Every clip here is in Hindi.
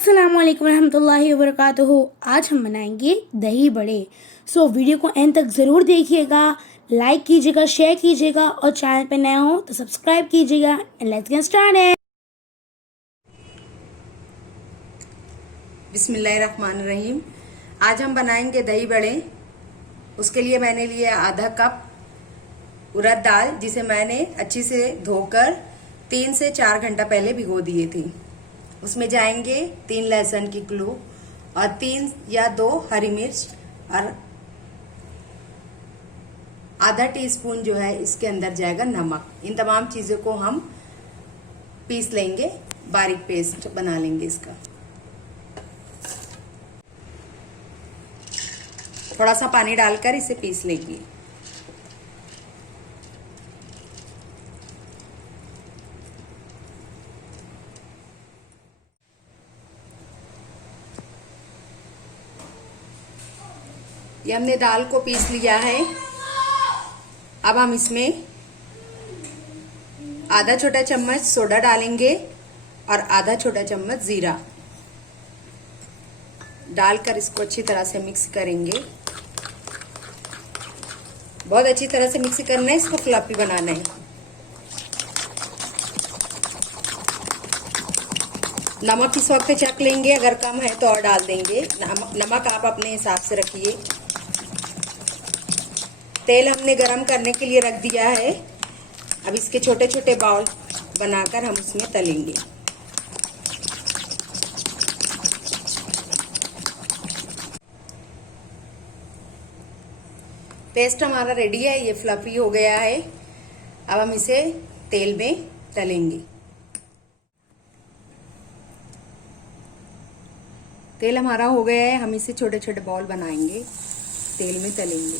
अस्सलाम वालेकुम रहमतुल्लाहि व बरकातुहू। आज हम बनाएंगे दही बड़े। सो वीडियो को एंड तक ज़रूर देखिएगा, लाइक कीजिएगा, शेयर कीजिएगा और चैनल पे नए हो तो सब्सक्राइब कीजिएगा। And let's get started. बिस्मिल्लाहिर्रहमानिर्रहीम। आज हम बनाएंगे दही बड़े। उसके लिए मैंने लिया आधा कप उड़द दाल, जिसे मैंने अच्छी से धोकर 3 से 4 घंटा पहले भिगो दिए थे। उसमें जाएंगे 3 लहसुन की क्लू और 3 या 2 हरी मिर्च और आधा टीस्पून जो है इसके अंदर जाएगा नमक। इन तमाम चीज़ों को हम पीस लेंगे, बारीक पेस्ट बना लेंगे इसका। थोड़ा सा पानी डालकर इसे पीस लेंगे। ये हमने दाल को पीस लिया है। अब हम इसमें आधा छोटा चम्मच सोडा डालेंगे और आधा छोटा चम्मच जीरा डालकर इसको अच्छी तरह से मिक्स करेंगे। बहुत अच्छी तरह से मिक्स करना है, इसको फ्लफी बनाना है। नमक इस वक्त चख लेंगे, अगर कम है तो और डाल देंगे। नमक आप अपने हिसाब से रखिए। तेल हमने गरम करने के लिए रख दिया है। अब इसके छोटे छोटे बाउल बनाकर हम उसमें तलेंगे। पेस्ट हमारा रेडी है, ये फ्लफी हो गया है। अब हम इसे तेल में तलेंगे। तेल हमारा हो गया है, हम इसे छोटे छोटे बॉल बनाएंगे, तेल में तलेंगे।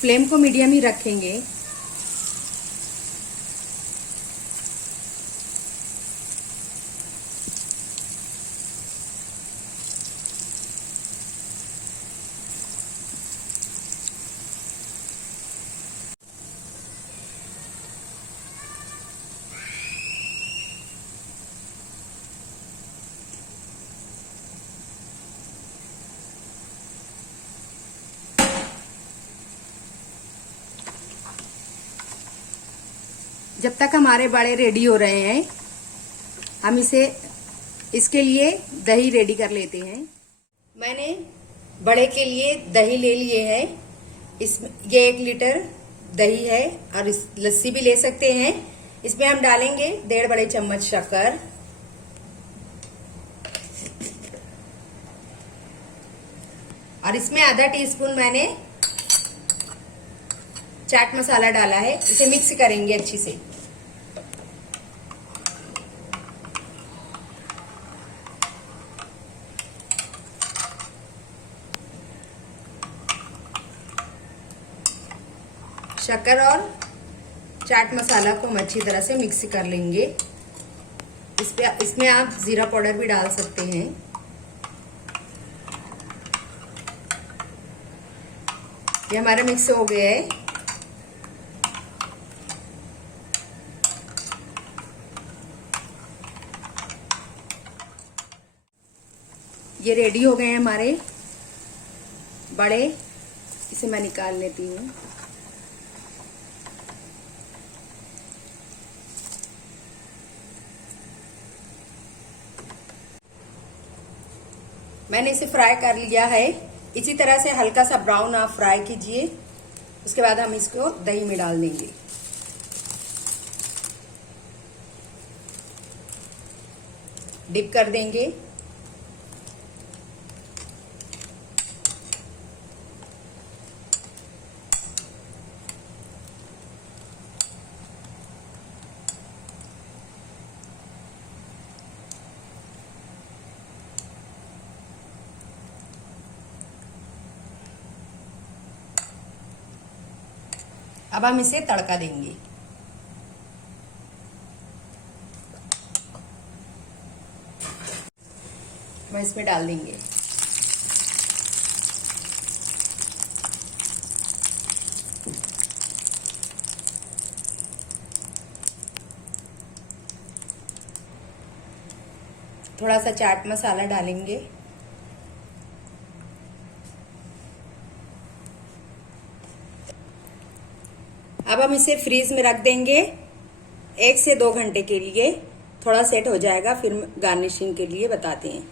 फ्लेम को मीडियम ही रखेंगे। जब तक हमारे बड़े रेडी हो रहे हैं, हम इसके लिए दही रेडी कर लेते हैं। मैंने बड़े के लिए दही ले लिए हैं। इसमें ये 1 लीटर दही है और इस लस्सी भी ले सकते हैं। इसमें हम डालेंगे 1.5 बड़े चम्मच शक्कर और इसमें आधा टीस्पून मैंने चाट मसाला डाला है। इसे मिक्स करेंगे अच्छी से। शक्कर और चाट मसाला को हम अच्छी तरह से मिक्स कर लेंगे। इसमें आप जीरा पाउडर भी डाल सकते हैं। ये हमारा मिक्स हो गया है। ये रेडी हो गए हैं हमारे बड़े। इसे मैं निकाल लेती हूँ। मैंने इसे फ्राई कर लिया है। इसी तरह से हल्का सा ब्राउन आप फ्राई कीजिए। उसके बाद हम इसको दही में डाल देंगे। डिप कर देंगे। अब हम इसे तड़का देंगे। हम इसमें डाल देंगे। थोड़ा सा चाट मसाला डालेंगे। अब हम इसे फ्रीज में रख देंगे 1 से 2 घंटे के लिए। थोड़ा सेट हो जाएगा फिर गार्निशिंग के लिए बताते हैं।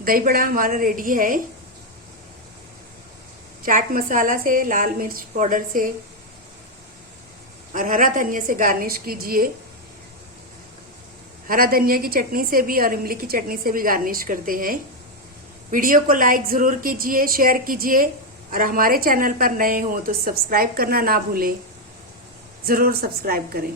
दही बड़ा हमारा रेडी है। चाट मसाला से, लाल मिर्च पाउडर से और हरा धनिया से गार्निश कीजिए। हरा धनिया की चटनी से भी और इमली की चटनी से भी गार्निश करते हैं। वीडियो को लाइक जरूर कीजिए, शेयर कीजिए और हमारे चैनल पर नए हो तो सब्सक्राइब करना ना भूलें। जरूर सब्सक्राइब करें।